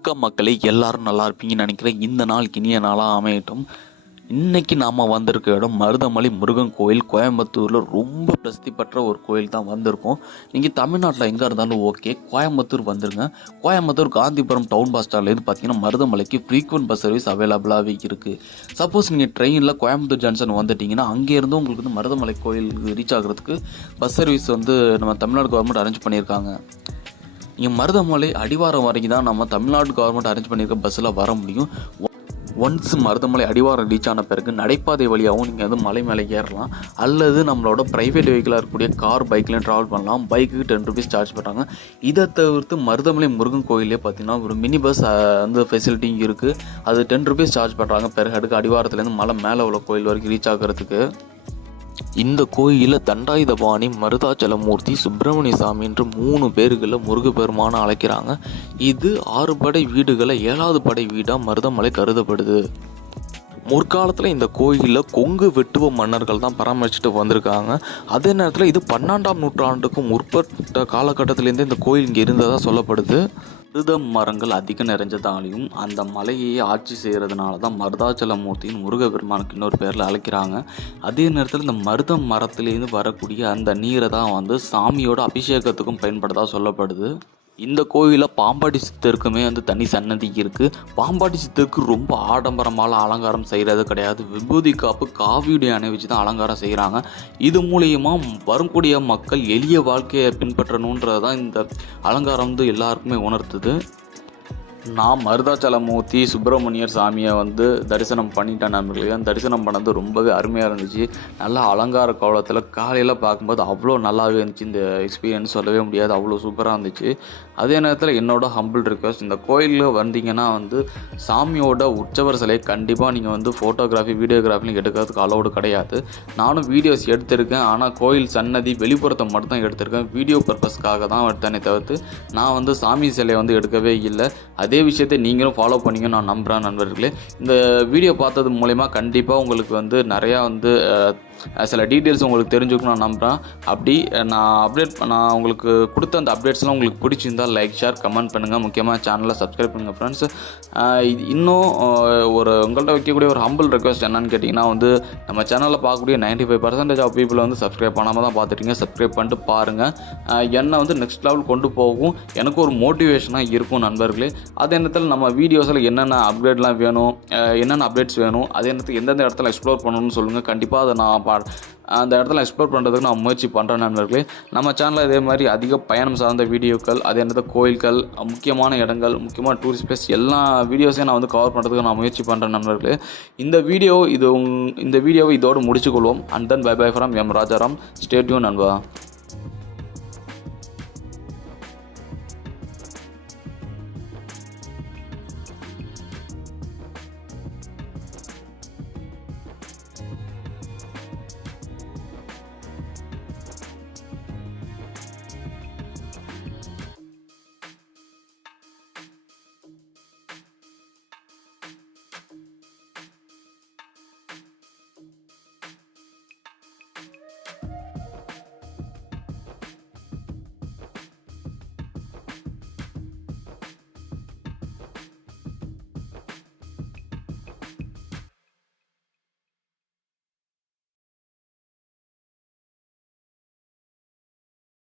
வணக்கம் மக்களே எல்லாரும் நல்லா இருப்பீங்கன்னு நினைக்கிறேன். இந்த நாள் இனிய நாளாக அமையட்டும். இன்றைக்கி நாம் வந்திருக்க இடம் மருதமலை முருகன் கோயில். கோயம்புத்தூரில் ரொம்ப பிரசித்தி பெற்ற ஒரு கோயில் தான் வந்திருக்கோம். நீங்கள் தமிழ்நாட்டில் எங்கே இருந்தாலும் ஓகே. கோயம்புத்தூர் வந்துருங்க. கோயம்புத்தூர் காந்திபுரம் டவுன் பஸ் ஸ்டாண்ட்லேருந்து பார்த்தீங்கன்னா மருதமலைக்கு ஃப்ரீக்வெண்ட் பஸ் சர்வீஸ் அவைலபிளாகவே இருக்குது சப்போஸ் நீங்கள் ட்ரெயினில் கோயம்புத்தூர் ஜங்ஷன் வந்துட்டீங்கன்னா அங்கேருந்து உங்களுக்கு வந்து மருதமலை கோயில் ரீச் ஆகிறதுக்கு பஸ் சர்வீஸ் வந்து நம்ம தமிழ்நாடு கவர்மெண்ட் அரேஞ்ச் பண்ணியிருக்காங்க. இங்கே மருதமலை அடிவாரம் வரைக்கும் தான் நம்ம தமிழ்நாடு கவர்மெண்ட் அரேஞ்ச் பண்ணியிருக்க பஸ்ஸில் வர முடியும். ஒன்ஸ் மருதமலை அடிவாரம் ரீச் ஆன பிறகு நடைபாதை வழியாகவும் நீங்கள் வந்து மலை மேலே ஏறலாம். அல்லது நம்மளோட ப்ரைவேட் வெஹிக்கிளாக இருக்கக்கூடிய கார் பைக்லேயும் ட்ராவல் பண்ணலாம். பைக்குக்கு டென் ருபீஸ் சார்ஜ் பண்ணுறாங்க இதை தவிர்த்து மருதமலை முருகன் கோயிலே பார்த்தீங்கன்னா ஒரு மினி பஸ் அந்த ஃபெசிலிட்டியும் இருக்குது அது டென் ருபீஸ் சார்ஜ் பண்ணுறாங்க பிறகு ஹெடுக்கு அடிவாரத்துலேருந்து மலை மேலே உள்ள கோயில் வரைக்கும் ரீச் ஆகிறதுக்கு. இந்த கோயிலில் தண்டாயுதபாணி மருதாச்சலமூர்த்தி சுப்பிரமணிய சாமி என்று மூணு பேர்களை முருகப்பெருமானை அழைக்கிறாங்க. இது ஆறு படை வீடுகளை ஏழாவது படை வீடாக மருதமலை கருதப்படுது. முற்காலத்தில் இந்த கோயிலில் கொங்கு வெட்டுவ மன்னர்கள் தான் பராமரிச்சுட்டு வந்திருக்காங்க. அதே நேரத்தில் இது பன்னெண்டாம் நூற்றாண்டுக்கும் முற்பட்ட காலகட்டத்திலேருந்தே இந்த கோயில் இங்கே இருந்ததாக சொல்லப்படுது. மருத மரங்கள் அதிகம் நிறைஞ்சதாலையும் அந்த மலையை ஆட்சி செய்கிறதுனால தான் மருதாச்சலமூர்த்தியின் முருகப்பெருமானுக்கு இன்னொரு பேரில் அழைக்கிறாங்க. அதே நேரத்தில் இந்த மருத மரத்துலேருந்து வரக்கூடிய அந்த நீரை தான் வந்து சாமியோட அபிஷேகத்துக்கும் பயன்படுதா சொல்லப்படுது. இந்த கோயிலில் பாம்பாட்டி சித்தருக்குமே வந்து தனி சன்னதி இருக்குது பாம்பாட்டி சித்தருக்கு ரொம்ப ஆடம்பரமான அலங்காரம் செய்கிறது கிடையாது. விபூதி காப்பு காவியுடைய அணிவிச்சு தான் அலங்காரம் செய்கிறாங்க இது மூலயமா வரக்கூடிய மக்கள் எளிய வாழ்க்கையை பின்பற்றணுன்றது தான் இந்த அலங்காரம் வந்து எல்லாருக்குமே உணர்த்துது. நான் மருதாச்சலமூர்த்தி சுப்பிரமணியர் சாமியை வந்து தரிசனம் பண்ணிட்டேன் நண்பர்களே தரிசனம் பண்ணது ரொம்பவே அருமையாக இருந்துச்சு. நல்லா அலங்கார கோலத்தில் காலையில் பார்க்கும்போது அவ்வளோ நல்லாவே இருந்துச்சு. இந்த எக்ஸ்பீரியன்ஸ் சொல்லவே முடியாது. அவ்வளோ சூப்பராக இருந்துச்சு. அதே நேரத்தில் என்னோடய ஹம்பிள் ரிக்வஸ்ட் இந்த கோயிலில் வந்தீங்கன்னா வந்து சாமியோட உற்சவர் சிலையை கண்டிப்பாக நீங்கள் வந்து ஃபோட்டோகிராஃபி வீடியோகிராஃபிலும் எடுக்கிறதுக்கு அலௌடு கிடையாது. நானும் வீடியோஸ் எடுத்திருக்கேன். ஆனால் கோயில் சன்னதி வெளிப்புறத்தை மட்டும் தான் எடுத்திருக்கேன். வீடியோ பர்பஸ்க்காக தான் எடுத்தேனே தவிர்த்து நான் வந்து சாமி சிலையை வந்து எடுக்கவே இல்லை. அது அதே விஷயத்தை நீங்களும் ஃபாலோ பண்ணீங்க நான் நம்புகிறேன் நண்பர்களே. இந்த வீடியோ பார்த்தது மூலயமா கண்டிப்பாக உங்களுக்கு வந்து நிறையா வந்து சில டீட்டெயில்ஸ் உங்களுக்கு தெரிஞ்சுக்கணும் நான் நம்புகிறேன் அப்படி நான் அப்டேட் நான் உங்களுக்கு கொடுத்த அந்த அப்டேட்ஸ்லாம் உங்களுக்கு பிடிச்சிருந்தால் லைக் ஷேர் கமெண்ட் பண்ணுங்கள் முக்கியமாக சேனலை சப்ஸ்கிரைப் பண்ணுங்கள் ஃப்ரெண்ட்ஸ் இன்னும் ஒரு உங்கள்கிட்ட வைக்கக்கூடிய ஒரு ஹம்பிள் ரெக்வஸ்ட் என்னன்னு கேட்டிங்கன்னா வந்து நம்ம சேனலில் பார்க்கக்கூடிய நைன்டி ஃபைவ் பர்சன்டேஜ் ஆஃப் பீப்புளை வந்து சப்ஸ்கிரைப் பண்ணாமல் தான் பார்த்துட்டீங்க. சப்ஸ்கிரைப் பண்ணிட்டு பாருங்கள் என்னை வந்து நெக்ஸ்ட் லெவல் கொண்டு போகும். எனக்கு ஒரு மோட்டிவேஷனாக இருக்கும் நண்பர்களே. அதே நேரத்தில் நம்ம வீடியோஸில் என்னென்ன அப்டேட்லாம் வேணும் என்னென்ன அப்டேட்ஸ் வேணும் அதே நேரத்தில் எந்தெந்த இடத்துல எக்ஸ்ப்ளோர் பண்ணணும்னு சொல்லுங்கள் கண்டிப்பாக அதை நான் பா அந்த இடத்துல எக்ஸ்ப்ளோர் பண்ணுறதுக்கு நான் முயற்சி பண்ணுறேன் நண்பர்களே. நம்ம சேனலில் இதே மாதிரி அதிக பயணம் சார்ந்த வீடியோக்கள் அதே நேரத்தில் கோயில்கள் முக்கியமான இடங்கள் முக்கியமான டூரிஸ்ட் பிளேஸ் எல்லா வீடியோஸையும் நான் வந்து கவர் பண்ணுறதுக்கு நான் முயற்சி பண்ணுறேன் நண்பர்களே. இந்த வீடியோ இது உங் இந்த வீடியோவை இதோடு முடிச்சுக்கொள்வோம். And then bye bye from M Rajaram stay tuned நண்பா.